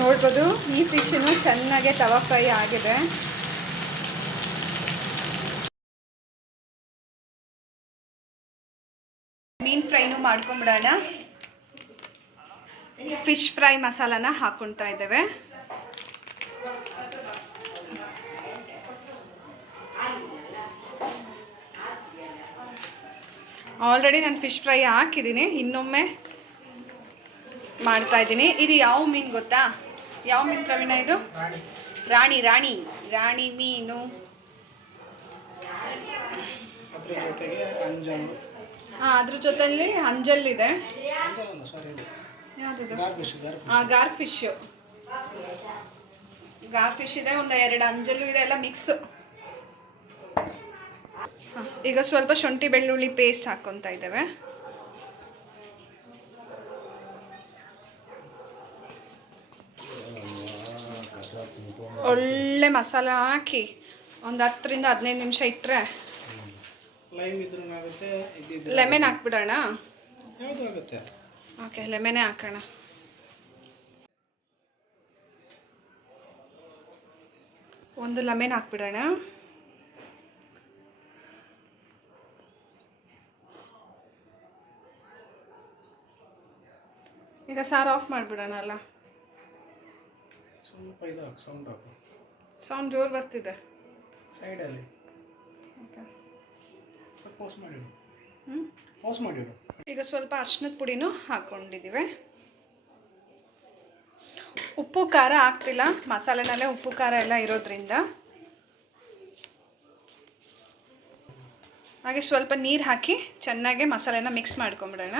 ನೋಡ್ಬೋದು, ಈ ಫಿಶ್ನು ಚೆನ್ನಾಗೆ ತವಾ ಫ್ರೈ ಆಗಿದೆ. ಮೀನು ಫ್ರೈನು ಮಾಡ್ಕೊಂಬಿಡೋಣ. ಫಿಶ್ ಫ್ರೈ ಮಸಾಲಾನ ಹಾಕೊಳ್ತಾ ಇದ್ದೇವೆ. ಆಲ್ರೆಡಿ ನಾನು ಫಿಶ್ ಫ್ರೈ ಹಾಕಿದ್ದೀನಿ, ಇನ್ನೊಮ್ಮೆ ಮಾಡ್ತಾ ಇದ್ದೀನಿ. ಇದು ಯಾವ ಮೀನು ಗೊತ್ತಾ? ಯಾವ ಮೀನು ಪ್ರವೀಣ ಇದು? ರಾಣಿ ರಾಣಿ ರಾಣಿ ಮೀನು. ಹಾ ಅದ್ರ ಜೊತೆಲಿ ಅಂಜಲ್ ಇದು. Gar fish gar fish gar ಇದೆ ಒಂದು ಎರಡು ಅಂಜಲ್ಲು ಇದೆ ಎಲ್ಲ ಮಿಕ್ಸ್ ಈಗ ಸ್ವಲ್ಪ ಶುಂಠಿ ಬೆಳ್ಳುಳ್ಳಿ ಪೇಸ್ಟ್ ಹಾಕ್ಕೊತಾ ಇದ್ದೇವೆ. ಒಳ್ಳೆ ಮಸಾಲ ಹಾಕಿ ಒಂದು ಹತ್ತರಿಂದ ಹದಿನೈದು ನಿಮಿಷ ಇಟ್ಟರೆ ಲೆಮೆನ್ ಹಾಕ್ಬಿಡೋಣ? ಓಕೆ ಲೆಮೆನೇ ಹಾಕೋಣ. ಒಂದು ಲೆಮೆನ್ ಹಾಕ್ಬಿಡೋಣ. ಈಗ ಸಾರು ಆಫ್ ಮಾಡಿಬಿಡೋಣ ಅಲ್ಲ? ಸ್ವಲ್ಪ ಇದು ಹಾಕು ಸೌಂಡ್ ಹಾಕು. ಸೌಂಡ್ ಜೋರು ಬರ್ತಿದೆ. ಸೈಡಲ್ಲಿ ಪೋಸ್ ಮಾಡಿಡು. ಹ್ಞೂ ಪೋಸ್ ಮಾಡಿಡು. ಈಗ ಸ್ವಲ್ಪ ಅರ್ಶನದ ಪುಡಿನೂ ಹಾಕ್ಕೊಂಡಿದ್ದೀವಿ ಉಪ್ಪು ಖಾರ ಹಾಕ್ತಿಲ್ಲ ಮಸಾಲೆನಲ್ಲೇ ಉಪ್ಪು ಖಾರ ಎಲ್ಲ ಇರೋದ್ರಿಂದ. ಹಾಗೆ ಸ್ವಲ್ಪ ನೀರು ಹಾಕಿ ಚೆನ್ನಾಗಿ ಮಸಾಲೆನ ಮಿಕ್ಸ್ ಮಾಡ್ಕೊಂಬಿಡೋಣ.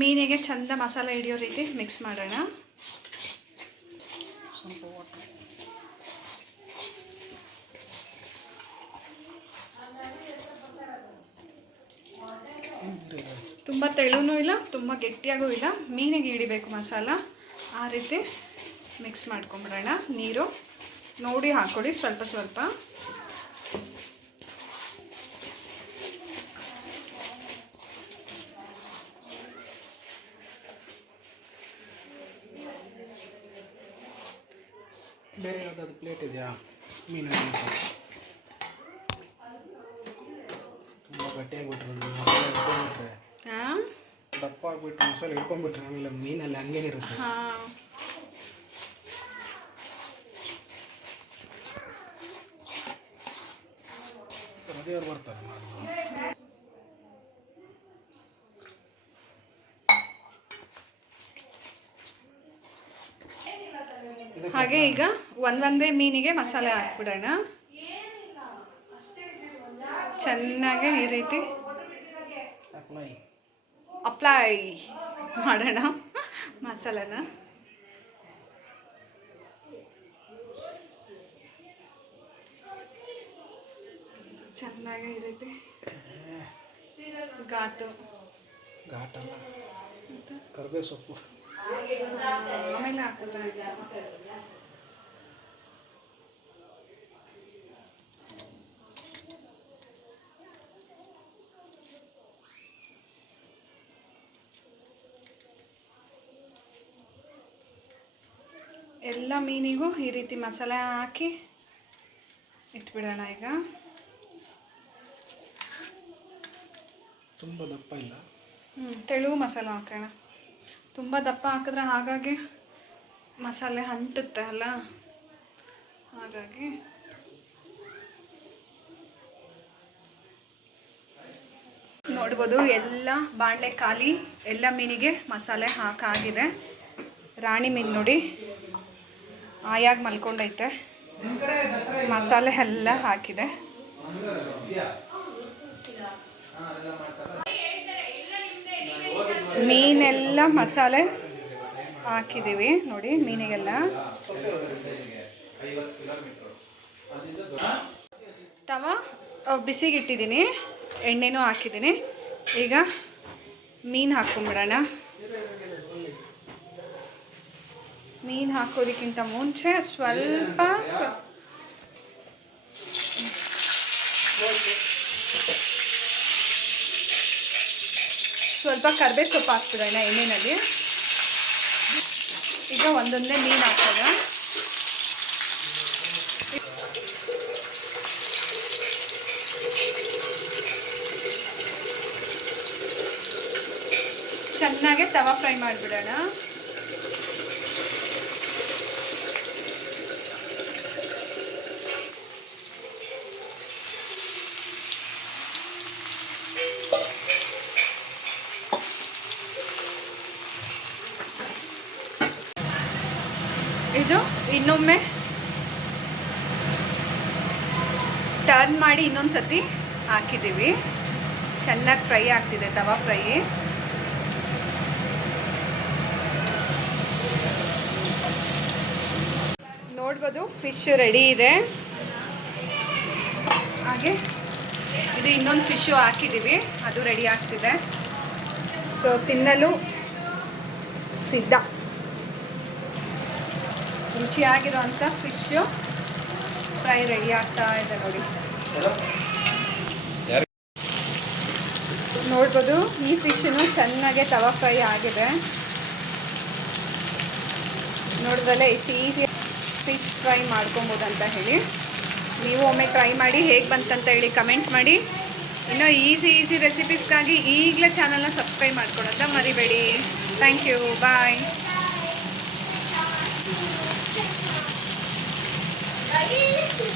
ಮೀನಿಗೆ ಚಂದ ಮಸಾಲೆ ಹಿಡಿಯೋ ರೀತಿ ಮಿಕ್ಸ್ ಮಾಡೋಣ. ತುಂಬ ತೆಳುನೂ ಇಲ್ಲ, ತುಂಬ ಗಟ್ಟಿಯಾಗೂ ಇಲ್ಲ. ಮೀನಿಗೆ ಹಿಡಿಬೇಕು ಮಸಾಲ. ಆ ರೀತಿ ಮಿಕ್ಸ್ ಮಾಡ್ಕೊಂಬಿಡೋಣ. ನೀರು ನೋಡಿ ಹಾಕ್ಕೊಳ್ಳಿ ಸ್ವಲ್ಪ ಸ್ವಲ್ಪ. ಬೇರೆ ಯಾವುದಾದ್ರು ಪ್ಲೇಟ್ ಇದೆಯಾ? ಮೀನು? ತುಂಬ ಗಟ್ಟಿಯಾಗಿಬಿಟ್ರೆ ಮಸಾಲೆ ಹಿಡ್ಕೊಂಡ್ಬಿಟ್ರೆ. ದಪ್ಪ ಆಗಿಬಿಟ್ಟು ಮಸಾಲೆ ಹಿಡ್ಕೊಂಡ್ಬಿಟ್ರೆ ಆಮೇಲೆ ಮೀನಲ್ಲಿ ಹಂಗೆ ಇರುತ್ತೆ. ರವಿಯವ್ರು ಬರ್ತಾರೆ ಹಾಗೆ ಈಗ? ಒಂದೊಂದೇ ಮೀನಿಗೆ ಮಸಾಲೆ ಹಾಕ್ಬಿಡೋಣ. ಚೆನ್ನಾಗಿ ಈ ರೀತಿ ಅಪ್ಲೈ ಮಾಡೋಣ ಮಸಾಲೆನ. ಚೆನ್ನಾಗಿ ಈ ರೀತಿ ಘಾಟು. ಘಾಟಲ್ಲ ಕರ್ಬೇವು ಸೊಪ್ಪು. ಆಮೇಲೆ ಹಾಕಿದ್ರೆ ಎಲ್ಲ ಮೀನಿಗೂ ಈ ರೀತಿ ಮಸಾಲೆ ಹಾಕಿ ಇಟ್ಬಿಡೋಣ ಈಗ. ತುಂಬ ದಪ್ಪ ಇಲ್ಲ? ಹ್ಞೂ ತೆಳು ಮಸಾಲೆ ಹಾಕೋಣ. ತುಂಬ ದಪ್ಪ ಹಾಕಿದ್ರೆ ಹಾಗಾಗಿ ಮಸಾಲೆ ಅಂಟುತ್ತೆ ಅಲ್ಲ? ಹಾಗಾಗಿ ನೋಡ್ಬೋದು ಎಲ್ಲ ಬಾಣಲೆ ಖಾಲಿ ಎಲ್ಲ ಮೀನಿಗೆ ಮಸಾಲೆ ಹಾಕಾಗಿದೆ. ರಾಣಿ ಮೀನು ನೋಡಿ. ಆಯಾಗಿ ಮಲ್ಕೊಂಡೈತೆ. ಮಸಾಲೆ ಎಲ್ಲ ಹಾಕಿದೆ. ಮೀನೆಲ್ಲ ಮಸಾಲೆ ಹಾಕಿದ್ದೀವಿ ನೋಡಿ, ಮೀನಿಗೆಲ್ಲ. ತವ ಬಿಸಿಗಿಟ್ಟಿದ್ದೀನಿ ಎಣ್ಣೆನೂ ಹಾಕಿದ್ದೀನಿ ಈಗ ಮೀನು ಹಾಕ್ಕೊಂಬಿಡೋಣ. ಮೀನು ಹಾಕೋದಕ್ಕಿಂತ ಮುಂಚೆ ಸ್ವಲ್ಪ ಸ್ವಲ್ಪ ಸ್ವಲ್ಪ ಸೊಪ್ಪು ಹಾಕ್ತಿರೋಣ ಎಣ್ಣೆನಲ್ಲಿ. ಈಗ ಒಂದೊಂದೇ ಮೀನು ಹಾಕೋಣ. ಚೆನ್ನಾಗೆ ತವಾ ಫ್ರೈ ಮಾಡಿಬಿಡೋಣ ಇದು ಇನ್ನೊಮ್ಮೆ ಟರ್ನ್ ಮಾಡಿ ಇನ್ನೊಂದು ಸತಿ ಹಾಕಿದ್ದೀವಿ. ಚೆನ್ನಾಗಿ ಫ್ರೈ ಆಗ್ತಿದೆ ತವಾ ಫ್ರೈ ನೋಡ್ಬೋದು ಫಿಶ್ ರೆಡಿ ಇದೆ. ಹಾಗೆ ಇದು ಇನ್ನೊಂದು ಫಿಶ್ಶು ಹಾಕಿದ್ದೀವಿ. ಅದು ರೆಡಿ ಆಗ್ತಿದೆ. ಸೊ ತಿನ್ನಲು ಸಿದ್ಧ. ರುಚಿಯಾಗಿರುವಂಥ ಫಿಶ್ಶು ಫ್ರೈ ರೆಡಿ ಆಗ್ತಾ ಇದೆ ನೋಡಿ. ನೋಡ್ಬೋದು ಈ ಫಿಶ್ನು ಚೆನ್ನಾಗೆ ತವಾ ಫ್ರೈ ಆಗಿದೆ. ನೋಡಿದ್ರಲ್ಲೇ ಇಷ್ಟು ಈಸಿ ಫಿಶ್ ಫ್ರೈ ಮಾಡ್ಕೊಬೋದು ಅಂತ ಹೇಳಿ. ನೀವು ಒಮ್ಮೆ ಟ್ರೈ ಮಾಡಿ ಹೇಗೆ ಬಂತಂತ ಹೇಳಿ ಕಮೆಂಟ್ ಮಾಡಿ. ಇನ್ನೂ ಈಸಿ ಈಸಿ ರೆಸಿಪೀಸ್ಗಾಗಿ ಈಗಲೇ ಚಾನಲ್ನ ಸಬ್ಸ್ಕ್ರೈಬ್ ಮಾಡ್ಕೊಳೋದ ಮರಿಬೇಡಿ. Thank you bye Thank you.